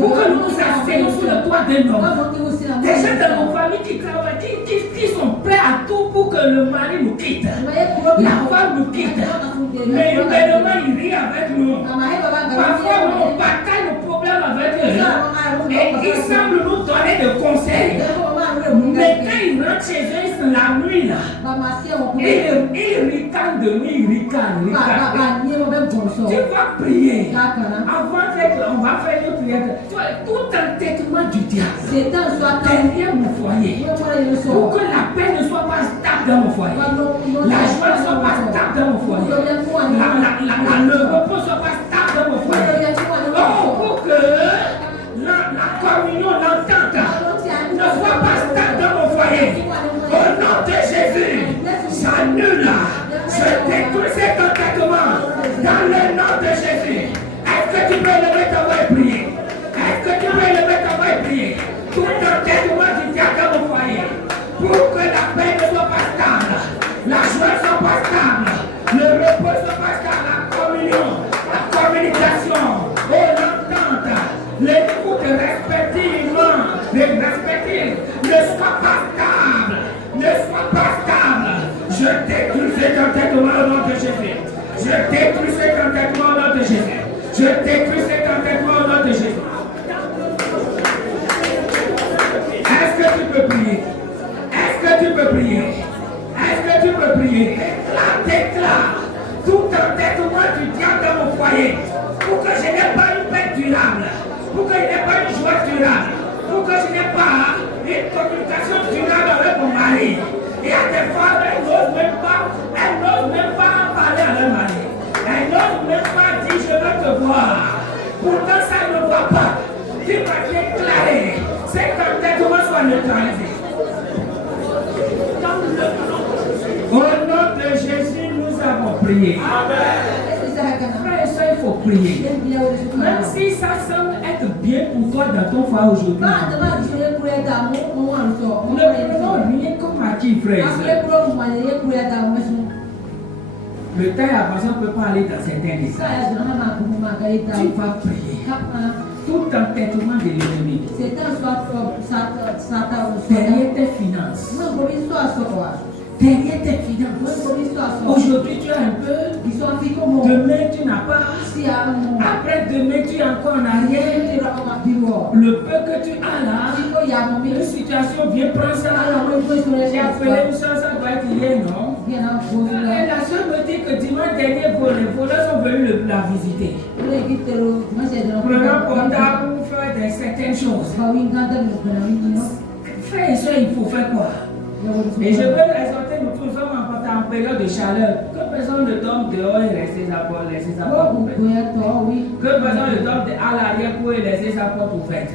Pour que nous nous asseyons sous le toit d'un homme. Des gens dans nos familles qui travaillent, qui sont prêts à tout pour que le mari nous quitte. La femme nous quitte. Mais humainement, il rit avec nous. Parfois, on bataille le problème avec eux. Et ils semblent nous donner des conseils. Mais quand ils rentrent chez eux, c'est la nuit là. Ils ricanent de nuit, ils ricanent. Tu vas prier. Avant, on va faire une prière. Tout entêtement du diable derrière mon foyer. Pour que la paix ne soit pas stable dans mon foyer. La joie ne soit pas stable dans mon foyer. Le repos ne soit pas stable dans mon foyer. Oh, pour que la communion, l'entente ne soit pas stable dans mon foyer. Au nom de Jésus, j'annule. Je détruis cet entêtement dans le nom de Jésus. Est-ce que tu peux lever ta voix et prier? Est-ce que tu peux lever ta voix et prier? Tout entêtement du diable dans mon foyer. Pour que la paix ne soit pas stable, la joie ne soit pas stable, le repos ne soit pas stable, la communion, la communication, l'entente, l'écoute respectivement, ne soit pas stable, ne soit pas stable. Je détruis cet entêtement au nom de Jésus. Je détruis cet entêtement au nom de Jésus. Je détruis cet entêtement au nom de Jésus. Est-ce que tu peux prier? Est-ce que tu peux prier? Est-ce que tu peux prier? Déclare tout entêtement du diable dans mon foyer. Pour que je n'ai pas une paix durable. Pour que je n'ai pas une joie durable. Pour que je n'ai pas une communication durable avec mon mari. Et à des fois, elles n'osent même pas parler à leur mari. Elles n'osent même pas dire je veux te voir. Pourtant, ça ne va pas. Tu vas déclarer. C'est entêtement soit neutralisé. Au nom de Jésus, nous avons prié. Frère et soeur, il faut prier. Même si ça semble être bien pour toi dans ton foyer aujourd'hui. Ne prenons rien comme acquis, frère et soeur. Le temps est avancé, on ne peut pas aller dans certains détails. Tu vas prier. Tout entêtement de l'ennemi. Derrière tes finances. Derrière tes finances. Aujourd'hui tu as un peu. Demain tu n'as pas. Après demain tu es encore en arrière. Le peu que tu as là, une situation vient prendre ça. J'ai appelé une chose, ça doit être hier, non? Et la soeur me dit que dimanche dernier, les voleurs sont venus la visiter. Prenons portable pour faire certaines choses. Frère et soeur, il faut faire quoi? Et je veux exhorter nous tous en période de chaleur. Que personne ne dorme dehors et laisser sa porte ouverte. Que personne ne dorme à l'arrière pour laisser sa porte ouverte.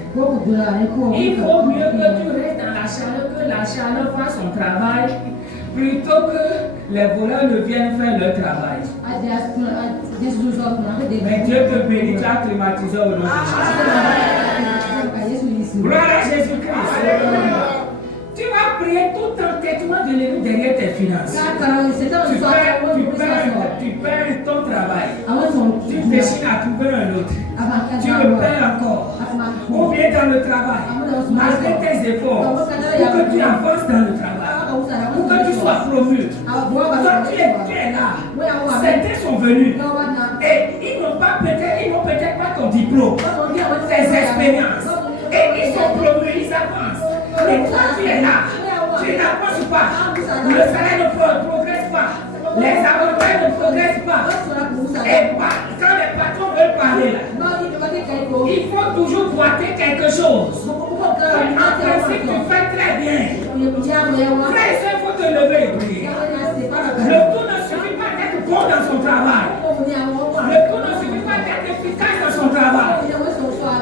Il vaut mieux que tu restes dans la chaleur, que la chaleur fasse son travail, plutôt que les voleurs ne viennent faire leur travail. Mais Dieu te bénit, tu as climatisé au nom de Jésus. Gloire à Jésus-Christ. Tu vas prier tout entêtement de l'ennemi derrière tes finances. Tu perds ton travail. Tu décides à trouver un autre. Tu le perds encore. Ou bien dans le travail, malgré tes efforts, pour que tu avances dans le travail, pour que tu sois promu. Quand tu es là, certains sont venus et ils n'ont peut-être pas ton diplôme, tes expériences. Et ils sont promus, ils avancent. Mais toi tu es là, tu n'avances pas, le salaire ne progresse pas, les avantages ne progressent pas. Et quand les patrons veulent parler là, il faut toujours boiter quelque chose. En principe, tu fais très bien. Frère et soeur, il faut te lever et prier. Le tout ne suffit pas d'être bon dans son travail. Le tout ne suffit pas d'être efficace dans son travail.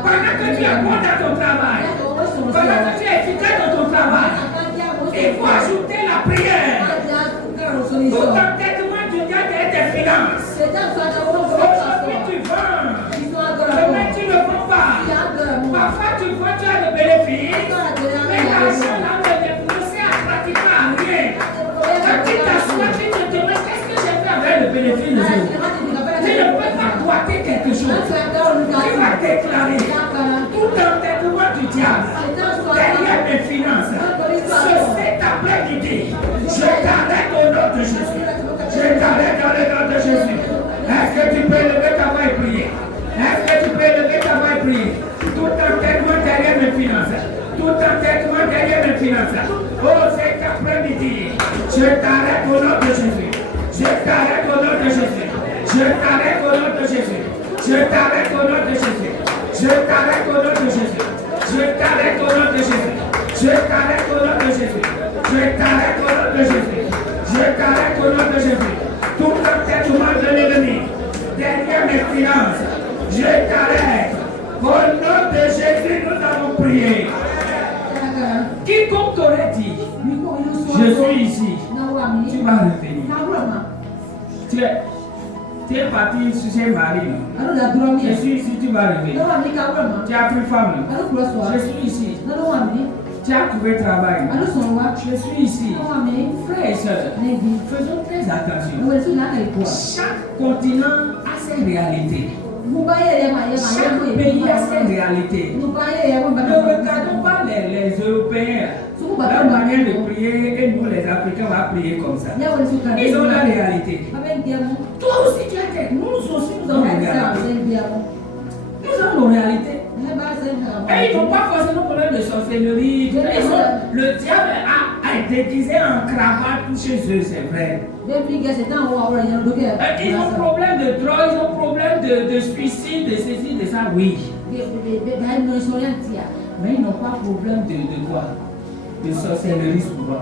Pendant que tu es bon dans ton travail, pendant que tu es efficace dans ton travail, il faut ajouter la prière. Tout entêtement du diable est tes finances. Aujourd'hui tu vends, demain tu ne vends pas. Parfois tu vois tu as le bénéfice, mais l'argent là on est dépensé à pratiquement à rien. Quand tu t'assois, tu te demandes qu'est-ce que j'ai fait avec le bénéfice de ce jour. Tu ne peux pas boiter quelque chose. Tu vas déclarer tout entêtement du diable derrière mes finances. Cet après-midi, je t'arrête au nom de Jésus. Je t'arrête dans le nom de Jésus. Est-ce que tu peux lever ta voix et prier? Est-ce que tu peux lever ta voix et prier? Tout entêtement derrière mes finances. Tout entêtement derrière mes finances. Oh, cet après-midi, je t'arrête au nom de Jésus. Je t'arrête au nom de Jésus. Je t'arrête au nom de Jésus. Je t'arrête au nom de Jésus. Je t'arrête au nom de Jésus. Je t'arrête au nom de Jésus. Je t'arrête au nom de Jésus. Je t'arrête au nom de Jésus. Je t'arrête au nom de Jésus. Tout entêtement de l'ennemi derrière mes finances, je t'arrête. Au nom de Jésus, nous avons prié. Quiconque t'aurait dit, je suis ici, tu vas revenir. Tu es parti chez Marie. Je suis ici, tu vas revenir. Tu as pris femme. Je suis ici. Tu as trouvé travail. Je suis ici. Frères et sœurs, faisons très attention. Chaque continent a ses réalités. Chaque pays a ses réalités. Ne regardons pas les Européens. La manière de prier et nous les Africains on va prier comme ça. Ils ont la réalité. Toi aussi tu as nous aussi nous avons la réalité. Nous avons nos réalités. Et ils n'ont pas forcément problème de sorcellerie. Le diable a déguisé en cravate chez eux, c'est vrai. Ils ont problème de drogue, ils ont problème de suicide, de ceci, de ça, oui. Mais ils n'ont pas problème de quoi? De sorcellerie souvent.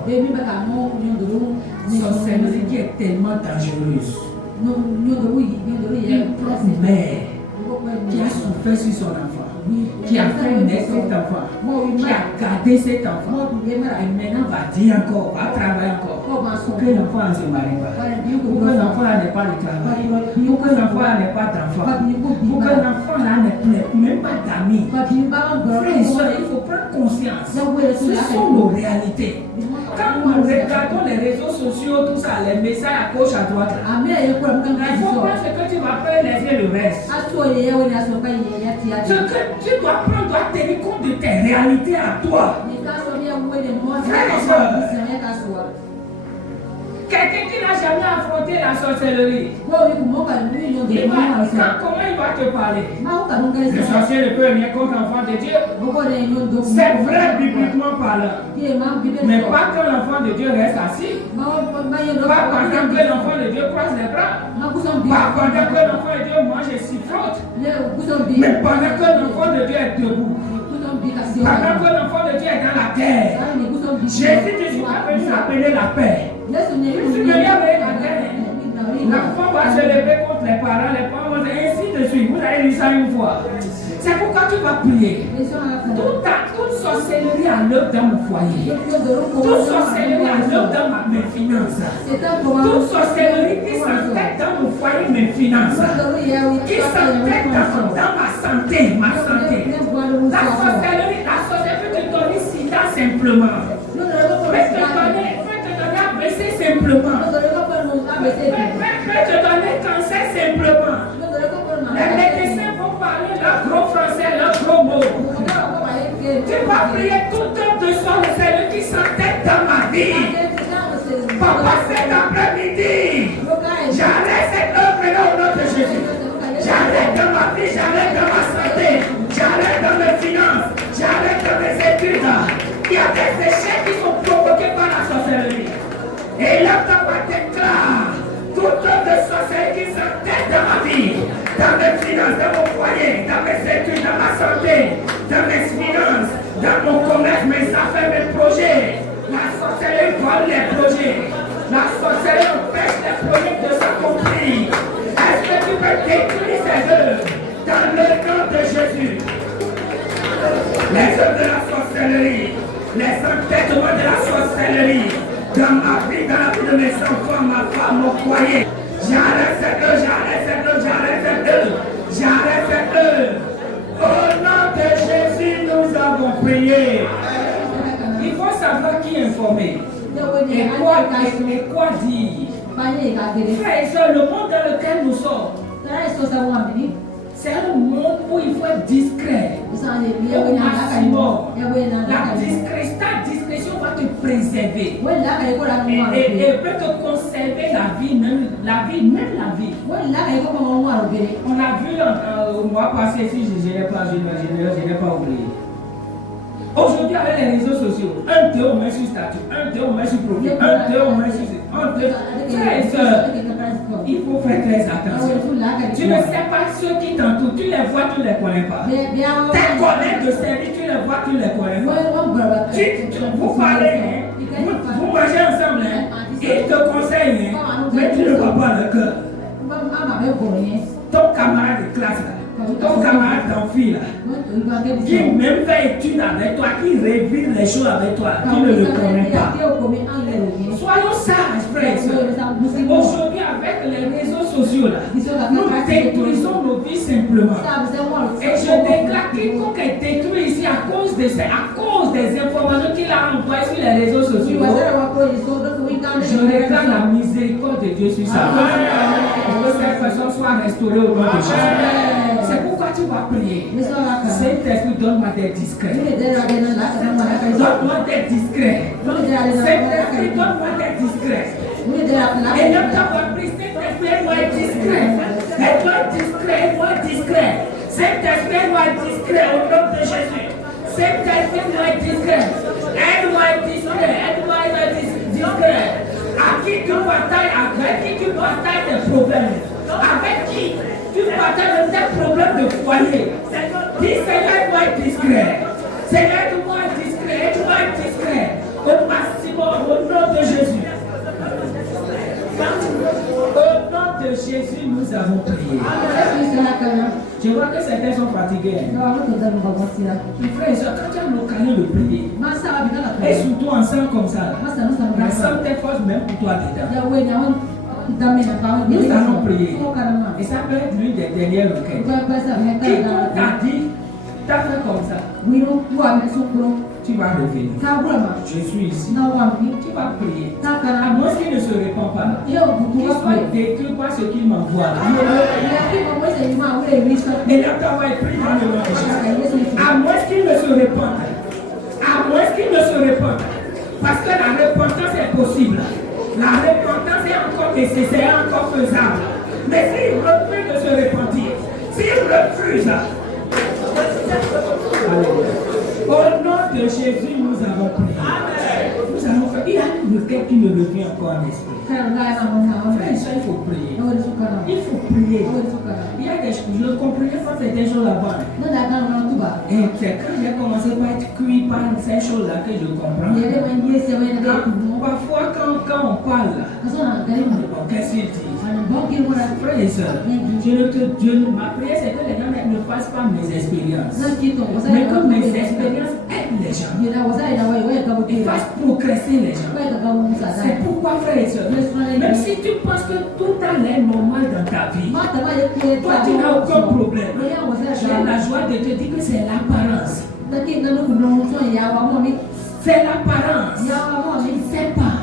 Sorcellerie qui est tellement dangereuse. Une propre mère qui a souffert sur son enfant, qui a fait naître cet enfant, qui a gardé cet enfant, et maintenant va dire encore, va travailler encore, pour que l'enfant ne se marie pas, pour que l'enfant n'ait pas de travail, pour que l'enfant n'ait pas d'enfant, pour que l'enfant n'ait même pas d'amis. Frères et sœurs, il faut prendre conscience. Ce sont nos réalités. Quand nous regardons les réseaux sociaux, tout ça, les messages à gauche, à droite, il faut prendre ce que tu vas faire, laisser le reste. Ce que tu dois prendre doit tenir compte de tes réalités à toi. Frères et sœurs, quelqu'un qui n'a jamais affronté la sorcellerie, comment il va te parler? Le sorcier ne peut rien contre l'enfant de Dieu. C'est vrai bibliquement parlant. Mais pas que l'enfant de Dieu reste assis. Pas pendant que l'enfant de Dieu croise les bras. Pas pendant que l'enfant de Dieu mange et sifflote. Mais pendant que l'enfant de Dieu est debout. Pendant que l'enfant de Dieu est dans la terre. Jésus ne suis pas venu appeler la paix. Je suis venu avec la terre. L'enfant va se lever contre les parents vont dire ainsi de suite. Vous avez lu ça une fois. C'est pourquoi tu vas prier. Toute sorcellerie à l'œuvre dans mon foyer. Toute sorcellerie à l'œuvre dans mes finances. Toute sorcellerie qui s'entête dans mon foyer, mes finances. Qui s'entête dans ma santé. La sorcellerie peut te donner sida simplement. Peut te donner AVC simplement. Peut te donner cancer simplement. Les médecins vont parler leur gros français, leur gros mot. Tu vas prier toute œuvre de sorcellerie qui s'entête dans ma vie. Papa, cet après-midi, j'arrête cette œuvre-là au nom de Jésus. J'arrête dans ma vie, j'arrête dans ma santé, j'arrête dans mes finances, j'arrête dans mes études. Il y a des échecs qui sont provoqués par la sorcellerie. Et là, ta voix déclare toute œuvre de sorcellerie qui s'entête dans ma vie, dans mes finances, dans mon foyer, dans mes études, dans ma santé, dans mes finances, dans mon commerce, mes affaires, mes projets. La détruis ces œuvres dans le nom de Jésus. Les œuvres de la sorcellerie, les entêtements de la sorcellerie, dans ma vie, dans la vie de mes enfants, ma femme, mon foyer. J'arrête cette œuvre, j'arrête cette œuvre, j'arrête cette œuvre, j'arrête cette œuvre. Au nom de Jésus, nous avons prié. Il faut savoir qui informer. Et quoi dire. Frères et sœurs, le monde dans lequel nous sommes, c'est un monde où il faut être discret. Au maximum. Ta discrétion va te préserver. Et peut te conserver la vie, même la vie. On a vu au mois passé, si je n'ai pas oublié. Aujourd'hui, avec les réseaux sociaux, un théo met sur statut, un théo met sur profil, un théo met sur. Frères et sœurs, il faut faire très attention. Tu ne sais pas ceux qui t'entourent, tu les vois, tu ne les connais pas. Tes collègues de service, tu les vois, tu ne les connais pas. Vous parlez, vous mangez ensemble, ils te conseillent, mais tu ne vois pas le cœur. Ton camarade de classe là, ton camarade d'amphi là, qui même fait étude avec toi, qui révise les choses avec toi, qui ne le connaît pas. Soyons sages, frères et sœurs. Aujourd'hui, avec les réseaux sociaux là, nous détruisons nos vies simplement. Et je déclare quiconque est détruit ici à cause des informations qu'il a envoyées sur les réseaux sociaux. Je réclame la miséricorde de Dieu sur sa vie. Que cette personne soit restaurée au nom de Jésus. C'est pourquoi tu vas prier. Saint-Esprit, donne-moi d'être discret. Donne-moi d'être discret. Saint-Esprit, donne-moi d'être discret. Et ne t'avoir pris, Saint-Esprit, moi être discret. Aide-moi être discret, aide-moi être discret. Saint-Esprit, aide-moi être discret au nom de Jésus. Saint-Esprit, moi être discret. Aide-moi être discret, aide-moi être discret. À qui tu batailles, avec qui tu batailles des problèmes, avec qui tu batailles des problèmes de foyer. Dis Seigneur, aide-moi être discret. Seigneur, aide-moi être discret, aide-moi être discret. Au maximum, au nom de Jésus. Au nom de Jésus, nous avons prié. Je vois que certains sont fatigués. Frères et sœurs, quand tu as l'occasion de prier, et surtout ensemble comme ça, rassemble tes forces même pour toi dedans. Nous allons prier. Et ça peut être l'une des dernières requêtes. Quiconque t'a dit, t'as fait comme ça, tu vas revenir. Je suis ici. Tu vas prier. À moins qu'il ne se répand pas, qu'il soit détruit par ce qu'il m'envoie. Et là, tu vas être pris dans le nom de Jésus. À moins qu'il ne se répande. À moins qu'il ne se répande. Parce que la repentance est possible. La repentance est encore nécessaire, encore faisable. Mais s'il refuse de se repentir, s'il refuse, au nom de Jésus, nous avons prié. Nous allons faire. Il y a une requête qui me revient encore à l'esprit. Frère, il faut prier. Il faut prier. Il y a des choses, je ne comprenais pas ces choses là-bas. Et c'est quand j'ai commencé par être cuit par ces choses-là que je comprends. Parfois, quand on parle, qu'est-ce qu'il dit? Frère et sœur, ma prière c'est que les gens ne fassent pas mes expériences, mais que mes expériences aident les gens, ils fassent progresser les gens. C'est pourquoi, frère et sœur, même si tu penses que tout a l'air normal dans ta vie, toi tu n'as aucun problème. J'ai la joie de te dire que c'est l'apparence. C'est l'apparence. Tu ne sais pas.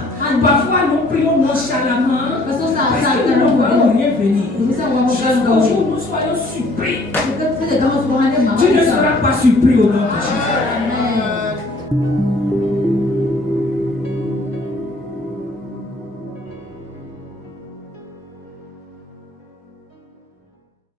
Parfois nous prions nonchalamment parce que nous ne voyons rien venir. Jusqu'au jour où nous soyons surpris. Tu ne seras pas surpris au nom de Jésus.